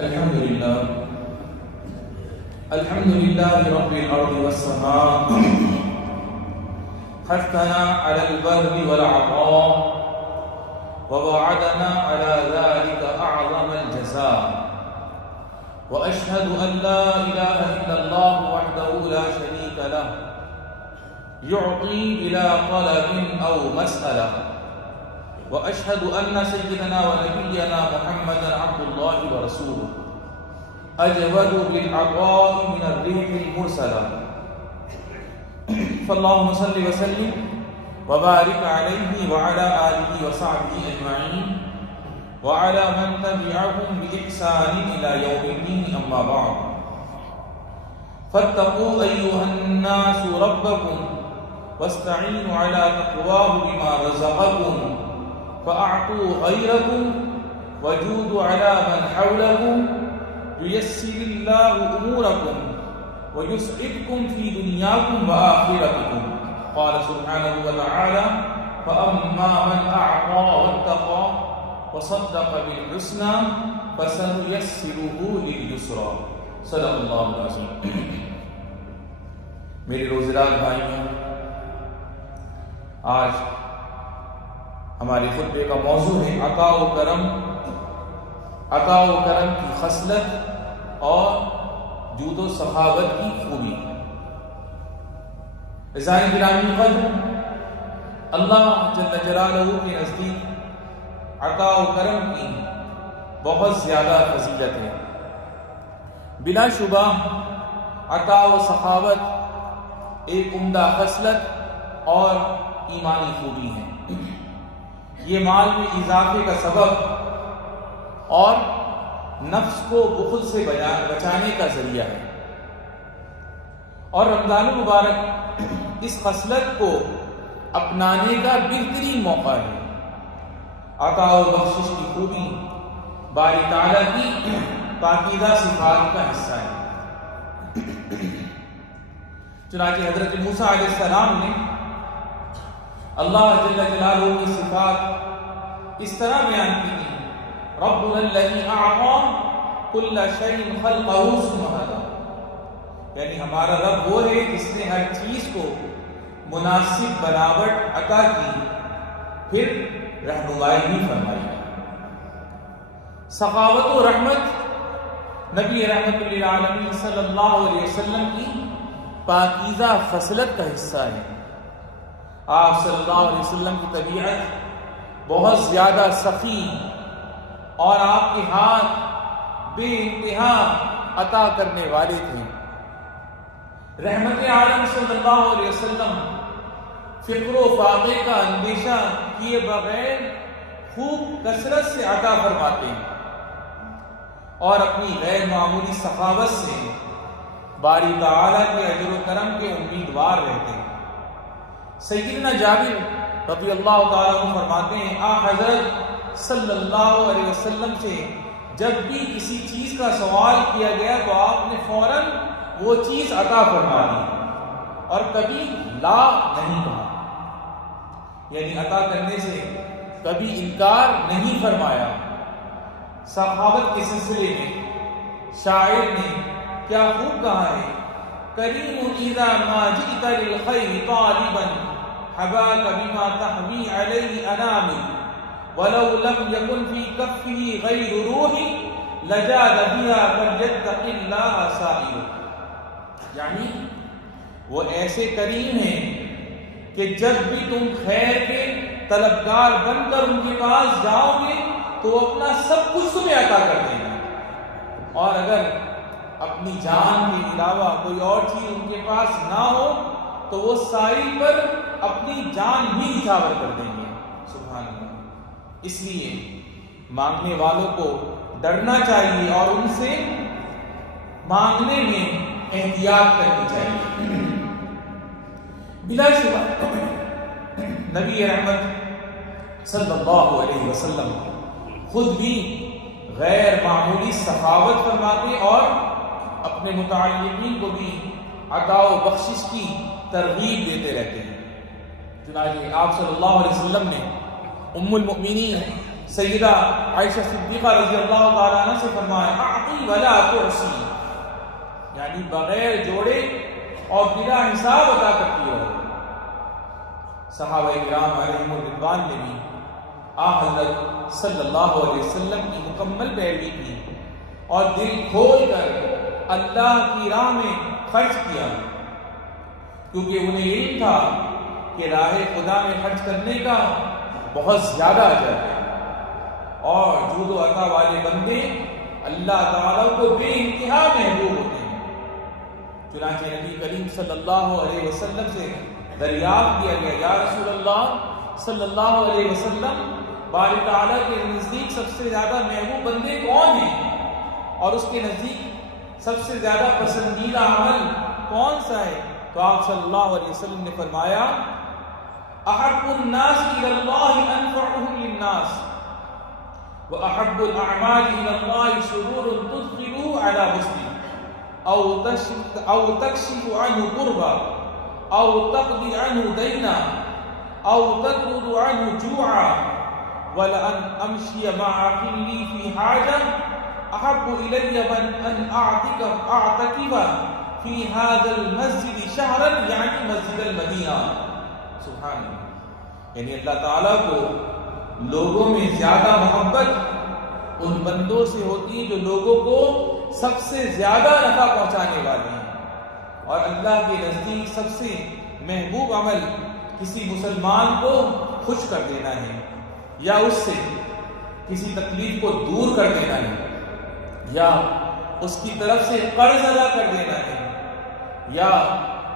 الحمد لله رب الأرض والسماء حثنا على البر والعطاء ووعدنا على ذلك أعظم الجزاء وأشهد أن لا إله إلا الله وحده لا شريك له يعطي بلا طلب أو مسألة وأشهد أن سيدنا ونبينا محمدا عبد الله ورسوله أجود بالعطاء من الريح المرسلة فاللهم صل وسلم وبارك عليه وعلى آله وصحبه أجمعين وعلى من تبعهم بإحسان إلى يوم الدين أما بعد فاتقوا أيها الناس ربكم واستعينوا على تقواه بما رزقكم فأعطوا غيركم وجودوا على من حولكم ييسر الله أموركم ويسعدكم في دنياكم وآخرتكم قال سبحانه وتعالى فأما من أعطى واتقى وصدق بالحسنى فسنيسره لليسرى صدق اللہ العظیم. میرے روزدار بھائیوں، آج ہمارے خطبے کا موضوع ہے عطا و کرم کی خصلت اور جود و سخاوت کی خوبی. عزیزان گرامی قدر، اللہ جل جلالہ کے نزدیک عطا و کرم کی بہت زیادہ فضیلت ہے. بلا شبہ عطا و سخاوت ایک عمدہ خصلت اور ایمانی خوبی ہے. یہ مال میں اضافے کا سبب اور نفس کو بخل سے بچانے کا ذریعہ ہے. اور رمضان المبارک اس خصلت کو اپنانے کا بہترین موقع ہے. عطا و بخشش کی خوبی باری تعالیٰ کی پاکیزہ صفات کا حصہ ہے. چنانچہ حضرت موسیٰ علیہ السلام نے اللہ جل جلالہ کی صفات اس طرح بیان کی تھی ربنا الذی اعطى كل شيء خلقه ثم هدى، یعنی ہمارا رب وہ ہے جس نے ہر چیز کو مناسب بناوٹ عطا کی پھر رہنمائی بھی فرمائی. سخاوت و رحمت نبی رحمت للعالمین صلی اللہ علیہ وسلم کی پاکیزہ خصلت کا حصہ ہے. آپ صلی اللہ علیہ وسلم کی طبیعت بہت زیادہ سخی اور آپ کے ہاتھ بے انتہا عطا کرنے والے تھے. رحمت عالم صلی اللہ علیہ وسلم فقر و فاقے کا اندیشہ کیے بغیر خوب کثرت سے عطا فرماتے ہیں اور اپنی غیر معمولی سخاوت سے باری تعالیٰ کے اجر و کرم کے امیدوار رہتے ہیں. سیدنا جابر رضی اللہ تعالیٰ عنہ فرماتے ہیں حضرت صلی اللہ علیہ وسلم سے جب بھی کسی چیز کا سوال کیا گیا تو آپ نے فوراً وہ چیز عطا فرما دی اور کبھی لا نہیں کہا، یعنی عطا کرنے سے کبھی انکار نہیں فرمایا. سخاوت کے سلسلے میں شاعر نے کیا خوب کہا ہے کریم اذا ما جئت للخير طالبا حباك بما تحوي عليه انامل ولو لم يكن في كفه غير روح لجاد بها فليتق الله سائل. یعنی وہ ایسے کریم ہیں کہ جب بھی تم خیر کے طلبگار بن کر ان کے پاس جاؤ گے تو وہ اپنا سب کچھ تمہیں عطا کر دیں گے، اور اگر اپنی جان کے علاوہ کوئی اور چیز ان کے پاس نہ ہو تو وہ سائل پر اپنی جان بھی نچھاور کر دیں گے. سبحان اللہ. اس لیے مانگنے والوں کو ڈرنا چاہیے اور ان سے مانگنے میں احتیاط کرنی چاہیے. بلا شبہ نبی رحمت صلی اللہ علیہ وسلم خود بھی غیر معمولی سخاوت فرماتے اور اپنے متعلقین کو بھی عطا و بخشش کی ترغیب دیتے رہتے ہیں. چنانچہ آپ صلی اللہ علیہ وسلم نے ام المؤمنین سیدہ عائشہ صدیقہ رضی اللہ تعالیٰ عنہ سے فرمایا اعطی ولا تعصی، یعنی بغیر جوڑے اور بلا حساب عطا کرتی ہو۔ صحابہ کرام علیہم الرضوان نے بھی حضرت صلی اللہ علیہ وسلم کی مکمل پیروی کی اور دل کھول کر اللہ کی راہ میں خرچ کیا، کیونکہ انہیں علم تھا کہ راہ خدا میں خرچ کرنے کا بہت زیادہ اجر ہے، اور جود و عطا والے بندے اللہ تعالیٰ کو بے انتہا محبوب ہوتے ہیں۔ چنانچہ نبی کریم صلی اللہ علیہ وسلم سے دریافت کیا گیا، یا رسول اللہ صلی اللہ علیہ وسلم، باری تعالیٰ کے نزدیک سب سے زیادہ محبوب بندے کون ہیں، اور اس کے نزدیک سب سے زیادہ پسندیدہ عمل کون سا ہے؟ تو آپ صلی اللہ علیہ وسلم نے فرمایا احب الناس الى اللہ انفعهم للناس واحب الاعمال الى اللہ سرور تدخل على مسلم او تكشف عنه كربا او تقضي عنه دينا او تطرد عنه جوعا ولأن امشي مع اخي في حاجة احب الي من ان اعتكف فی هذا المسجد شہرا، یعنی مسجد المدینہ۔ سبحان اللہ، یعنی اللہ تعالیٰ کو لوگوں میں زیادہ محبت ان بندوں سے ہوتی ہے جو لوگوں کو سب سے زیادہ نفع پہنچانے والے ہیں، اور اللہ کے نزدیک سب سے محبوب عمل کسی مسلمان کو خوش کر دینا ہے، یا اس سے کسی تکلیف کو دور کر دینا ہے، یا اس کی طرف سے قرض ادا کر دینا ہے، یا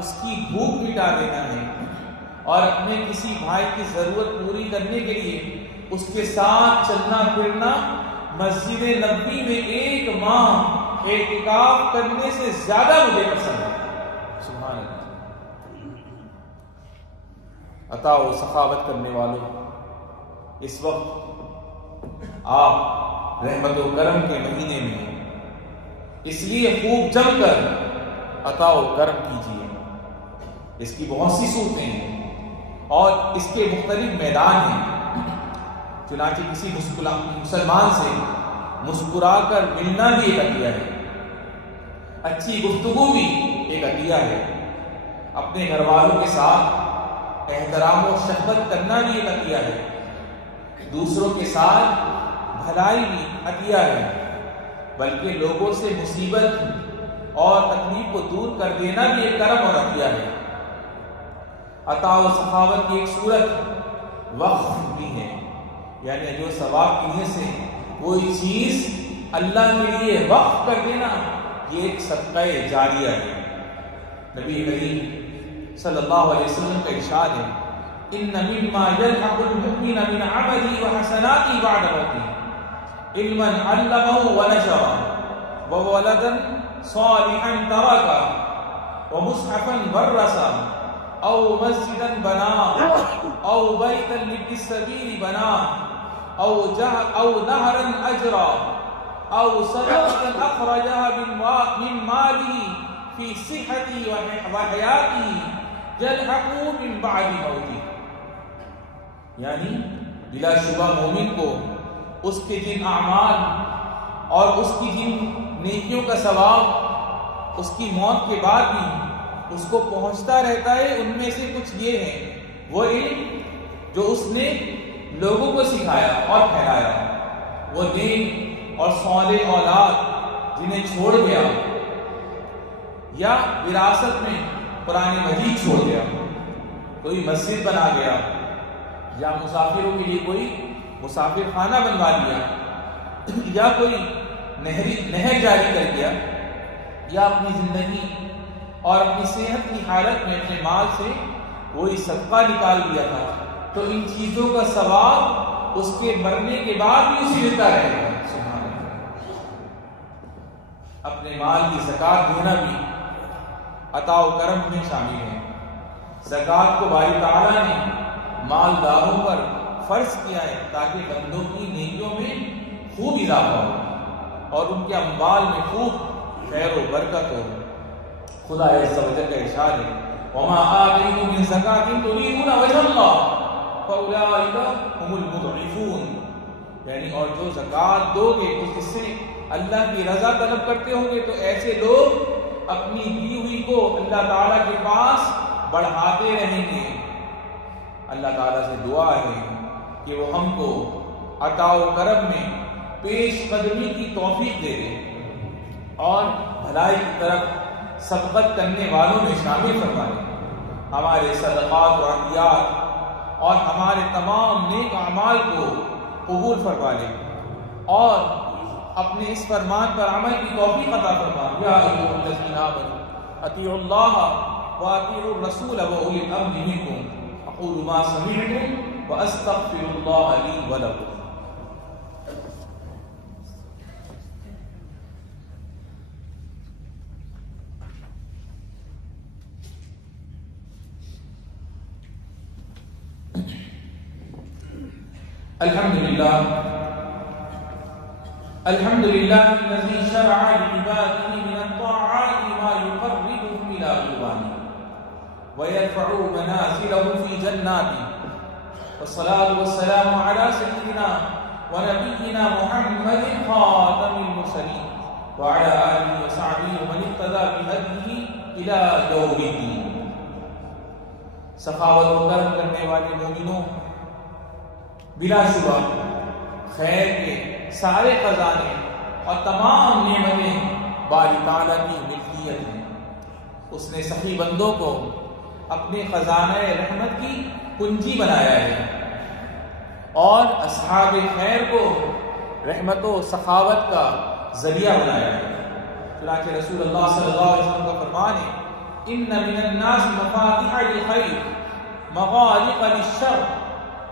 اس کی بھوک مٹا دینا ہے، اور اپنے کسی بھائی کی ضرورت پوری کرنے کے لیے اس کے ساتھ چلنا پھرنا مسجد نبوی میں 1 ماہ اعتکاف کرنے سے زیادہ مجھے پسند ہے۔ سبحان اللہ۔ عطا و سخاوت کرنے والوں، اس وقت آپ رحمت و کرم کے مہینے میں، اس لیے خوب جم کر عطا و کرم کیجیے۔ اس کی بہت سی صورتیں ہیں اور اس کے مختلف میدان ہیں۔ چنانچہ کسی مسلمان سے مسکرا کر ملنا بھی ایک عطیہ ہے، اچھی گفتگو بھی ایک عطیہ ہے، اپنے گھر والوں کے ساتھ احترام و شفقت کرنا بھی ایک عطیہ ہے، دوسروں کے ساتھ بھلائی بھی عطیہ ہے، بلکہ لوگوں سے مصیبت اور تکلیف کو دور کر دینا بھی ایک کرم اور عطیہ ہے۔ عطا و سخاوت کی ایک صورت وقف بھی ہے، یعنی جو ثواب کی نیت سے کوئی چیز اللہ کے لیے وقف کر دینا، یہ ایک صدقہ جاریہ ہے۔ نبی کریم صلی اللہ علیہ وسلم کا ارشاد ہے، ان مما يلحق المؤمن من عمله وحسناته بعد موته علما علمه ونشره وولدا صالحا تركه ومصحفا ورثه او مسجدا بناه او بيتا لابن السبيل بناه او نهرا اجرا او صدقه اخرجها من ماله في صحته وحياته يلحقه من بعد موته، یعنی بلا شبہ مومن کو اس کے جن اعمال اور اس کی جن نیکیوں کا ثواب اس کی موت کے بعد بھی اس کو پہنچتا رہتا ہے، ان میں سے کچھ یہ ہیں وہ علم جو اس نے لوگوں کو سکھایا اور پھیلایا، وہ نیک اور صالح اولاد جنہیں چھوڑ گیا، یا وراثت میں قرآن مجید چھوڑ گیا، کوئی مسجد بنا گیا، یا مسافروں کے لیے کوئی مسافر خانہ بنوا دیا، یا کوئی نہر جاری کر دیا، یا اپنی زندگی اور اپنی صحت کی حالت میں اپنے مال سے کوئی صدقہ نکال دیا تھا، تو ان چیزوں کا ثواب اس کے مرنے کے بعد بھی اسے ملتا رہے گا۔ سبحان اللہ۔ اپنے مال کی زکوٰۃ دینا بھی عطا و کرم میں شامل ہے۔ زکوٰۃ کو باری تعالیٰ نے مالداروں پر فرض کیا ہے تاکہ بندوں کی نیکیوں میں خوب اضافہ ہو اور ان کے اموال میں خوب خیر و برکت ہو۔ خدا عز و جل کا ارشاد ہے، وما آتیتم من زکاۃ تریدون وجہ اللہ فاولئک هم المضعفون۔ یعنی اور جو زکوٰۃ دو گے اس سے اللہ کی رضا طلب کرتے ہوں گے تو ایسے لوگ اپنی دی ہوئی کو اللہ تعالیٰ کے پاس بڑھاتے رہیں گے۔ اللہ تعالیٰ سے دعا ہے کہ وہ ہم کو عطا و کرم میں پیش قدمی کی توفیق دے دے اور بھلائی کی طرف سبقت کرنے والوں میں شامل فرمائے۔ ہمارے صدقات و عطیات اور ہمارے تمام نیک اعمال کو قبول فرما لے اور اپنے اس فرمان پر عمل کی توفیق عطا فرما۔ یا ایھا الذین آمنوا اطیعوا اللہ واطیعوا الرسول واولی الامر منکم اقول ما سمعتم واستغفر اللہ لی ولکم۔ الحمد لله الذي شرع لعباده من الطاعات ما يقربهم إلى رضوانه ويرفع منازلهم في جناته، والصلاة والسلام على سيدنا ونبينا محمد خاتم المرسلين وعلى آله وصحبه ومن اهتدى بهديه إلى يوم الدين۔ سخاوت و کرم کرنے والے مومنوں، بلا شبہ خیر کے سارے خزانے اور تمام نعمتیں باری تعالیٰ کی ملکیت ہیں۔ اس نے سخی بندوں کو اپنے خزانہ رحمت کی کنجی بنایا ہے اور اصحاب خیر کو رحمت و سخاوت کا ذریعہ بنایا ہے۔ چنانچہ رسول اللہ صلی اللہ علیہ وسلم کا فرمان ہے ان من الناس مفاتیح للخیر مغالق للشر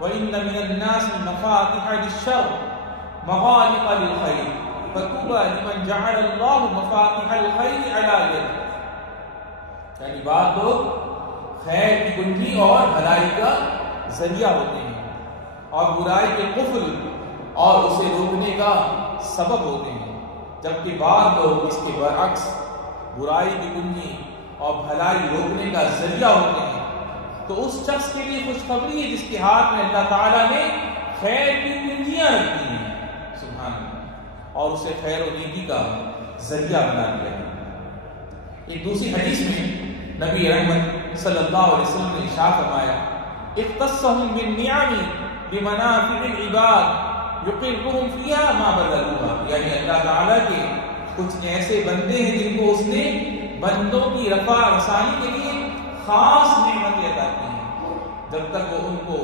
وَإِنَّ مِنَ النَّاسِ مَفَاتِحَ لِلشَّرِّ مَغَالِقَ لِلْخَيْرِ فَطُوبَى لِمَنْ جَعَلَ اللَّهُ مَفَاتِحَ الْخَيْرِ عَلَى يَدِهِ۔ یعنی بعض لوگ خیر کی کنجی اور بھلائی کا ذریعہ ہوتے ہیں اور برائی کے قفل اور اسے روکنے کا سبب ہوتے ہیں، جبکہ بعض لوگ اس کے برعکس برائی کی کنجی اور بھلائی روکنے کا ذریعہ ہوتے ہیں۔ تو اس شخص کے لیے خوشخبری ہے جس کے ہاتھ میں اللہ تعالیٰ نے خیر کی کنجیاں رکھی ہیں، سبحان اللہ، اور اسے خیر و نیکی کا ذریعہ بنا دیا ہے۔ ایک دوسری حدیث میں نبی رحمت صلی اللہ علیہ وسلم نے ارشاد فرمایا اختصهم بالنعم بمنافع العباد یقرهم فيها ما بذلوها، یعنی اللہ تعالیٰ کے کچھ ایسے بندے ہیں جن کو اس نے بندوں کی رفع رسانی کے لیے خاص نعمتیں عطا کی ہیں، جب تک وہ ان کو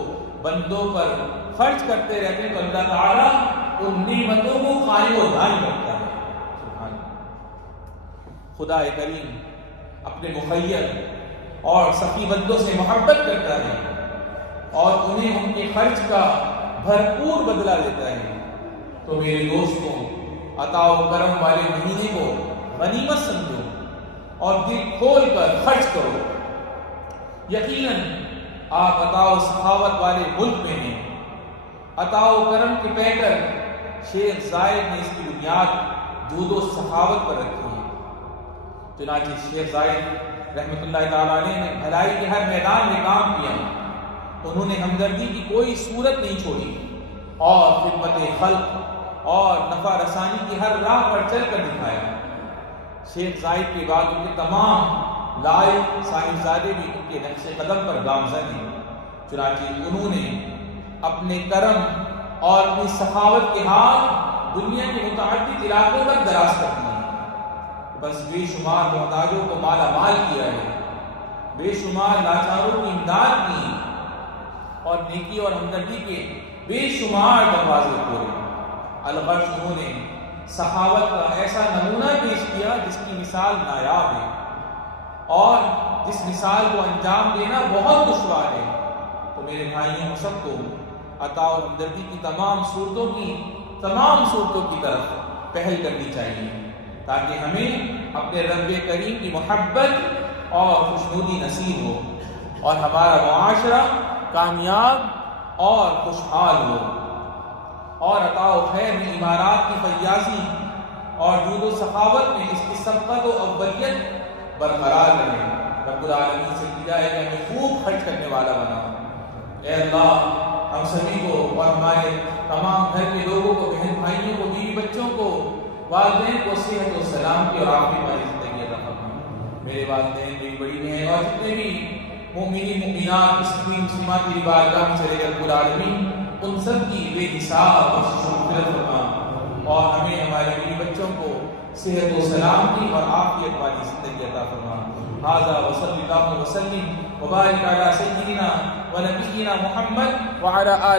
بندوں پر خرچ کرتے رہتے ہیں تو اللہ تعالیٰ ان نعمتوں کو قائم و دائم رکھتا ہے۔ سبحان اللہ، خدا کریم اپنے مخیر اور سخی بندوں سے محبت کرتا ہے اور انہیں ان کے خرچ کا بھرپور بدلہ دیتا ہے۔ تو میرے دوستوں، عطا و کرم والے مہینے کو غنیمت سمجھو اور دل کھول کر خرچ کرو۔ یقیناً آپ عطا و سخاوت والے ملک میں ہیں۔ عطا و کرم کے پیکر شیخ زائد نے اس کی بنیاد جود و سخاوت پر رکھی ہے۔ چنانچہ شیخ زائد رحمۃ اللہ تعالیٰ علیہ نے بھلائی کے ہر میدان میں کام کیا، انہوں نے ہمدردی کی کوئی صورت نہیں چھوڑی اور خدمت خلق اور نفع رسانی کی ہر راہ پر چل کر دکھایا۔ شیخ زائد کے بعد ان کے تمام لائق صاحبزادے بھی ان کے نقش قدم پر گامزن ہیں۔ چنانچہ انہوں نے اپنے کرم اور اپنی سخاوت کے ہاتھ دنیا کے متعدد علاقوں تک دراز کر دیے، بس بے شمار محتاجوں کو مالا مال کیا ہے، بے شمار لاچاروں کی امداد کی اور نیکی اور ہمدردی کے بے شمار دروازے کھولے۔ الغرض انہوں نے سخاوت کا ایسا نمونہ پیش کیا جس کی مثال نایاب ہے اور جس مثال کو انجام دینا بہت دشوار ہے۔ تو میرے بھائیوں، ہم سب کو عطا و ہمدردی کی تمام صورتوں کی طرف پہل کرنی چاہیے تاکہ ہمیں اپنے رب کریم کی محبت اور خوشنودی نصیب ہو اور ہمارا معاشرہ کامیاب اور خوشحال ہو، اور عطا و خیر میں عمارات کی فیاضی اور جود و سخاوت میں اس کی سبقت و اولیت برقرار رہے۔ رب العالمین سے کیا ہے کہ ہمیں خوب خرچ کرنے والا بنا۔ اے اللہ، ہم سبھی کو اور ہمارے تمام گھر کے لوگوں کو، بہن بھائیوں کو، بیوی بچوں کو، والدین کو صحت و سلامتی اور عافیت والی زندگی عطا فرما۔ میرے والدین، میری بڑی بہن اور جتنے بھی مومنین مومنات مسلمات کی بارگاہ میں چلے گئے رب العالمین، ان سب کی بے حساب بخشش و مغفرت فرما، اور ہمیں ہمارے بیوی بچوں کو صحت و سلامتی اور عافیت والی زندگی عطا فرما۔ ھذا وصلی اللہ وسلم وبارک علی سیدنا و نبینا محمد وعلی آلہ